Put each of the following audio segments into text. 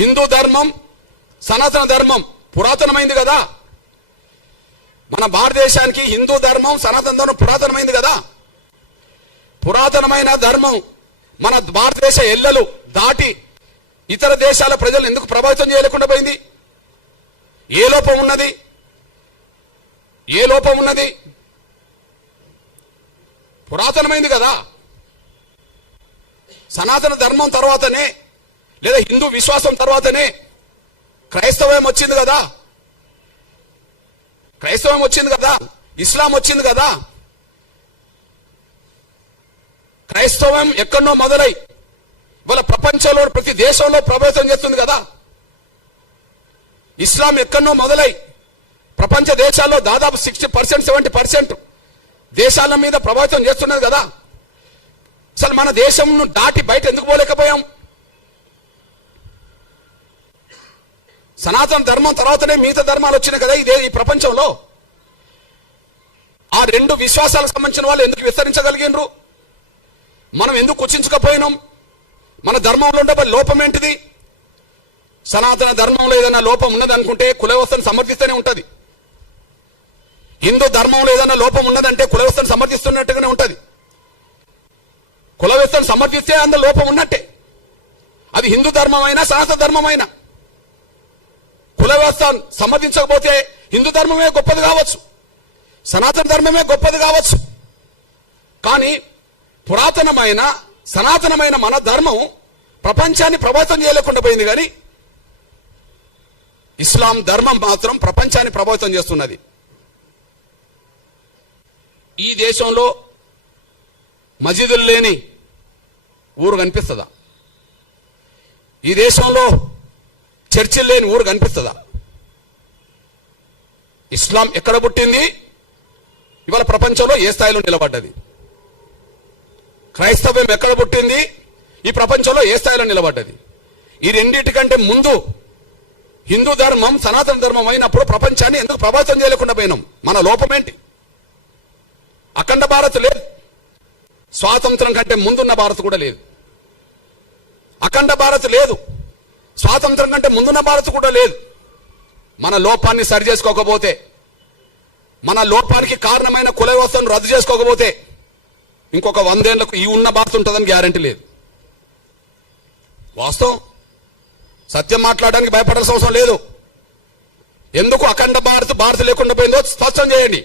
హిందూ ధర్మం సనాతన ధర్మం పురాతనమైంది కదా. మన భారతదేశానికి హిందూ ధర్మం సనాతన ధర్మం పురాతనమైంది కదా. పురాతనమైన ధర్మం మన భారతదేశ ఎల్లలు దాటి ఇతర దేశాల ప్రజలు ఎందుకు ప్రభావితం చేయలేకుండా పోయింది? ఏ లోపం ఉన్నది? ఏ లోపం ఉన్నది? పురాతనమైంది కదా. సనాతన ధర్మం తర్వాతనే లేదా హిందూ విశ్వాసం తర్వాతనే క్రైస్తవం వచ్చింది కదా. క్రైస్తవం వచ్చింది కదా, ఇస్లాం వచ్చింది కదా. క్రైస్తవం ఎక్కడో మొదలై ఇవాళ ప్రపంచంలో ప్రతి దేశంలో ప్రభావితం చేస్తుంది కదా. ఇస్లాం ఎక్కడో మొదలై ప్రపంచ దేశాల్లో దాదాపు 60% 70% దేశాల మీద ప్రభావితం చేస్తున్నది కదా. అసలు మన దేశంను దాటి బయట ఎందుకు పోలేకపోయాం? సనాతన ధర్మం తర్వాతనే మిగతా ధర్మాలు వచ్చినాయి కదా ఈ ప్రపంచంలో. ఆ రెండు విశ్వాసాలకు సంబంధించిన వాళ్ళు ఎందుకు విస్తరించగలిగినరు? మనం ఎందుకు కుచించకపోయినాం? మన ధర్మంలో ఉండే లోపం ఏంటిది? సనాతన ధర్మంలో ఏదైనా లోపం ఉన్నది అనుకుంటే కుల వ్యవస్థను సమర్థిస్తూనే ఉంటది. హిందూ ధర్మంలో ఏదైనా లోపం ఉన్నదంటే కుల వ్యవస్థను సమర్థిస్తున్నట్టుగానే ఉంటది. కుల వ్యవస్థను సమర్థిస్తే అందులో లోపం ఉన్నట్టే. అది హిందూ ధర్మం అయినా సనాతన ధర్మం అయినా. కుల వ్యవస్థ సమర్థించకపోతే హిందూ ధర్మమే గొప్పది కావచ్చు, సనాతన ధర్మమే గొప్పది కావచ్చు. కానీ పురాతనమైన సనాతనమైన మన ధర్మం ప్రపంచాన్ని ప్రభావితం చేయలేకుండా పోయింది. కానీ ఇస్లాం ధర్మం మాత్రం ప్రపంచాన్ని ప్రభావితం చేస్తున్నది. ఈ దేశంలో మసీదులు లేని ఊరు కనిపిస్తుందా? ఈ దేశంలో చర్చిలు లేని ఊరు కనిపిస్తుందా? ఇస్లాం ఎక్కడ పుట్టింది? ఇవాళ ప్రపంచంలో ఏ స్థాయిలో నిలబడ్డది? క్రైస్తవ్యం ఎక్కడ పుట్టింది? ఈ ప్రపంచంలో ఏ స్థాయిలో నిలబడ్డది? ఈ రెండింటికంటే ముందు హిందూ ధర్మం సనాతన ధర్మం అయినప్పుడు ప్రపంచాన్ని ఎందుకు ప్రభావితం చేయలేకుండా పోయినాం? మన లోపం ఏంటి? అఖండ భారత్ లేదు, స్వాతంత్రం కంటే ముందున్న భారత్ కూడా లేదు. అఖండ భారత్ లేదు, స్వాతంత్రం కంటే ముందున్న భారత్ కూడా లేదు. మన లోపాన్ని సరి చేసుకోకపోతే, మన లోపానికి కారణమైన కుల వ్యవస్థను రద్దు చేసుకోకపోతే ఇంకొక 100 ఏళ్లకు ఈ ఉన్న భారత్ ఉంటుందని గ్యారంటీ లేదు. వాస్తవం, సత్యం మాట్లాడడానికి భయపడాల్సిన అవసరం లేదు. ఎందుకు అఖండ భారత్ లేకుండా పోయిందో స్పష్టం చేయండి.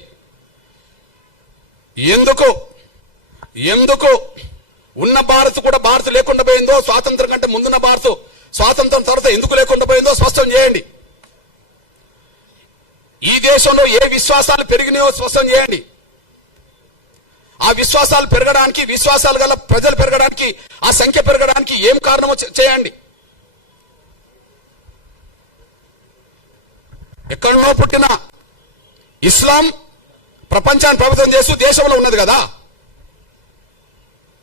ఎందుకు ఉన్న భారత్ కూడా భారత్ లేకుండా పోయిందో, స్వాతంత్రం కంటే ముందున్న భారత్ స్వాతంత్రం తర్వాత ఎందుకు లేకుండా పోయిందో స్పష్టం చేయండి. ఈ దేశంలో ఏ విశ్వాసాలు పెరిగినాయో స్పష్టం చేయండి. ఆ విశ్వాసాలు పెరగడానికి, విశ్వాసాలు గల ప్రజలు పెరగడానికి, ఆ సంఖ్య పెరగడానికి ఏం కారణమో చేయండి. ఎక్కడనో పుట్టిన ఇస్లాం ప్రపంచాన్ని ప్రభావితం చేస్తూ దేశంలో ఉన్నది కదా.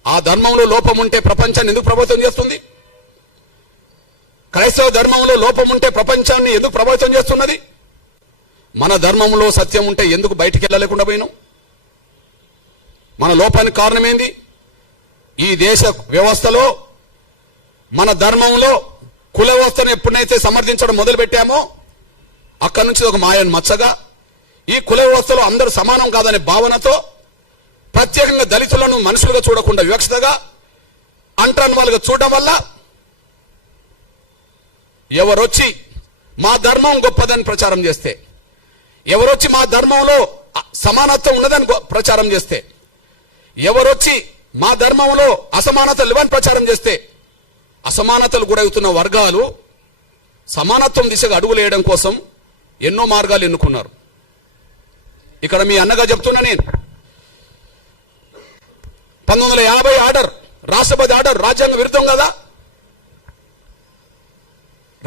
ఆ ధర్మంలో లోపం ఉంటే ప్రపంచాన్ని ఎందుకు ప్రభావితం చేస్తుంది? క్రైస్తవ ధర్మంలో లోపం ఉంటే ప్రపంచాన్ని ఎందుకు ప్రభావితం చేస్తున్నది? మన ధర్మంలో సత్యం ఉంటే ఎందుకు బయటికి వెళ్ళలేకుండా పోయినాం? మన లోపానికి కారణం ఏంది? ఈ దేశ వ్యవస్థలో మన ధర్మంలో కుల వ్యవస్థను ఎప్పుడైతే సమర్థించడం మొదలు పెట్టామో అక్కడి నుంచి ఒక మాయను మచ్చగా ఈ కుల వ్యవస్థలో అందరూ సమానం కాదనే భావనతో ప్రత్యేకంగా దళితులను మనుషులుగా చూడకుండా వివక్షతగా అంటరాని వాళ్ళుగా చూడడం వల్ల ఎవరొచ్చి మా ధర్మం గొప్పదని ప్రచారం చేస్తే, ఎవరొచ్చి మా ధర్మంలో సమానత్వం ఉన్నదని ప్రచారం చేస్తే, ఎవరొచ్చి మా ధర్మంలో అసమానతలు లేవని ప్రచారం చేస్తే, అసమానతలు గురవుతున్న వర్గాలు సమానత్వం దిశగా అడుగులేయడం కోసం ఎన్నో మార్గాలు ఎన్నుకున్నారు. ఇక్కడ మీ అన్నగా చెప్తున్నా నేను, 1950 ఆర్డర్, రాష్ట్రపతి ఆర్డర్ రాజ్యాంగ విరుద్ధం కదా.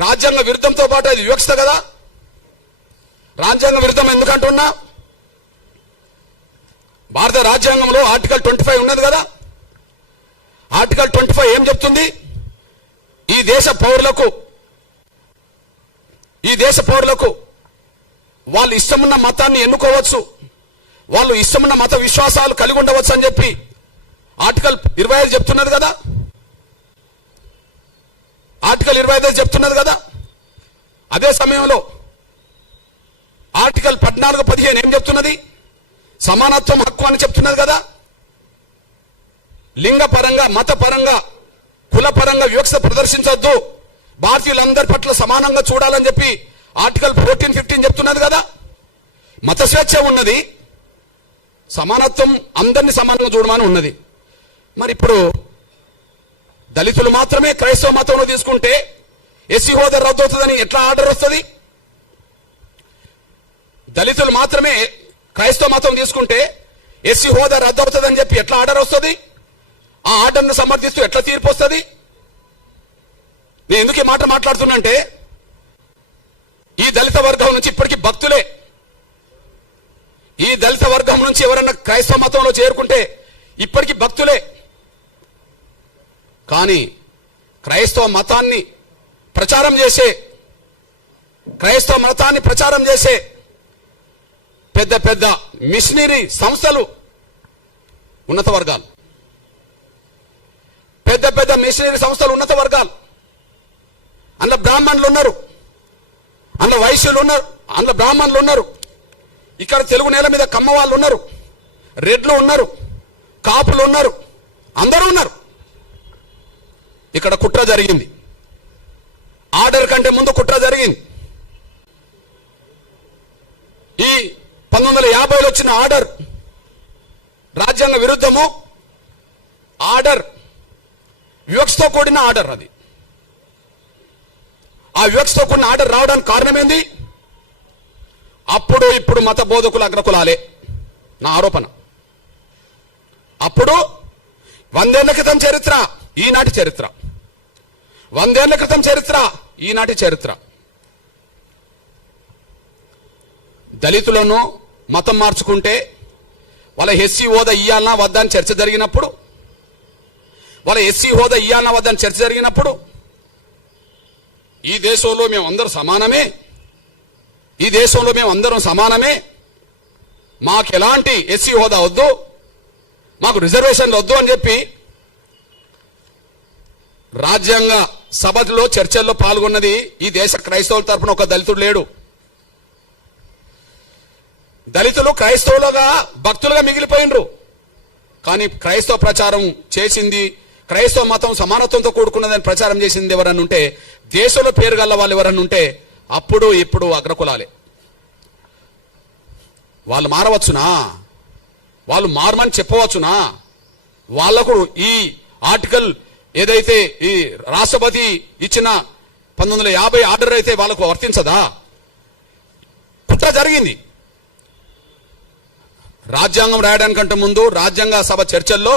రాజ్యాంగ విరుద్ధంతో పాటు అది వివక్షత కదా. రాజ్యాంగ విరుద్ధం ఎందుకంటున్నా? భారత రాజ్యాంగంలో ఆర్టికల్ 25 ఉన్నది కదా. ఆర్టికల్ 25 ఏం చెప్తుంది? ఈ దేశ పౌరులకు వాళ్ళు ఇష్టమున్న మతాన్ని ఎన్నుకోవచ్చు, వాళ్ళు ఇష్టమున్న మత విశ్వాసాలు కలిగి ఉండవచ్చు అని చెప్పి ఆర్టికల్ 25 చెప్తున్నది కదా. ఆర్టికల్ 25 చెప్తున్నది కదా. అదే సమయంలో ఆర్టికల్ 14, 15 ఏం చెప్తున్నది? సమానత్వం హక్కు అని చెప్తున్నది కదా. లింగ పరంగా, మత పరంగా, కుల పరంగా వివక్ష ప్రదర్శించొద్దు, భారతీయులందరి పట్ల సమానంగా చూడాలని చెప్పి ఆర్టికల్ 14, 15 చెప్తున్నది కదా. మత స్వేచ్ఛ ఉన్నది, సమానత్వం అందరినీ సమానంగా చూడమని ఉన్నది. మరి ఇప్పుడు దళితులు మాత్రమే క్రైస్తవ మతంలో తీసుకుంటే ఎస్సీ హోదా రద్దు అవుతుందని ఎట్లా ఆర్డర్ వస్తుంది? దళితులు మాత్రమే క్రైస్తవ మతం తీసుకుంటే ఎస్సీ హోదా రద్దు అవుతుందని చెప్పి ఎట్లా ఆర్డర్ వస్తుంది? ఆ ఆర్డర్ను సమర్థిస్తూ ఎట్లా తీర్పు వస్తుంది? నేను ఎందుకు ఈ మాట మాట్లాడుతున్నంటే, ఈ దళిత వర్గం నుంచి ఇప్పటికీ భక్తులే, ఈ దళిత వర్గం నుంచి ఎవరన్నా క్రైస్తవ మతంలో చేరుకుంటే ఇప్పటికీ భక్తులే. కానీ క్రైస్తవ మతాన్ని ప్రచారం చేసే పెద్ద పెద్ద మిషనరీ సంస్థలు ఉన్నత వర్గాలు, పెద్ద పెద్ద మిషనరీ సంస్థలు ఉన్నత వర్గాలు. అందులో బ్రాహ్మణులు ఉన్నారు, అందులో వైశ్యులు ఉన్నారు, అందులో బ్రాహ్మణులు ఉన్నారు. ఇక్కడ తెలుగు నేల మీద కమ్మ వాళ్ళు ఉన్నారు, రెడ్లు ఉన్నారు, కాపులు ఉన్నారు, అందరూ ఉన్నారు. ఇక్కడ కుట్ర జరిగింది. ఆర్డర్ కంటే ముందు కుట్ర జరిగింది. ఈ 1950లో వచ్చిన ఆర్డర్ రాజ్యాంగ విరుద్ధము. ఆర్డర్ వివక్షతో కూడిన ఆర్డర్. అది ఆ వివక్షతో కూడిన ఆర్డర్ రావడానికి కారణం ఏంది? అప్పుడు ఇప్పుడు మత బోధకులు అగ్రకులాలే, నా ఆరోపణ. అప్పుడు 100 ఏళ్ల క్రితం చరిత్ర, ఈనాటి చరిత్ర. 100 ఏళ్ల క్రితం చరిత్ర, ఈనాటి చరిత్ర. దళితులను మతం మార్చుకుంటే వాళ్ళ ఎస్సీ హోదా ఇయ్యాలనా వద్దా అని చర్చ జరిగినప్పుడు, వాళ్ళ ఎస్సీ హోదా ఇయ్యాలనా వద్దా అని చర్చ జరిగినప్పుడు, ఈ దేశంలో మేము అందరూ సమానమే, ఈ దేశంలో మేము అందరం సమానమే, మాకు ఎలాంటి ఎస్సీ హోదా వద్దు, మాకు రిజర్వేషన్లు వద్దు అని చెప్పి రాజ్యాంగ సభలో చర్చల్లో పాల్గొన్నది ఈ దేశ క్రైస్తవుల తరపున ఒక దళితుడు లేడు. దళితులు క్రైస్తవులుగా భక్తులుగా మిగిలిపోయినరు. కానీ క్రైస్తవ ప్రచారం చేసింది, క్రైస్తవ మతం సమానత్వంతో కూడుకున్నదని ప్రచారం చేసింది ఎవరన్నా ఉంటే, దేశంలో పేరు గల్ల వాళ్ళు ఎవరన్నా ఉంటే అప్పుడు ఇప్పుడు అగ్రకులాలే. వాళ్ళు మారవచ్చునా? వాళ్ళు మారమని చెప్పవచ్చునా? వాళ్లకు ఈ ఆర్టికల్ ఏదైతే ఈ రాష్ట్రపతి ఇచ్చిన 1950 ఆర్డర్ అయితే వాళ్ళకు వర్తించదా? కుట్ర జరిగింది. రాజ్యాంగం రాయడానికంటే ముందు రాజ్యాంగ సభ చర్చల్లో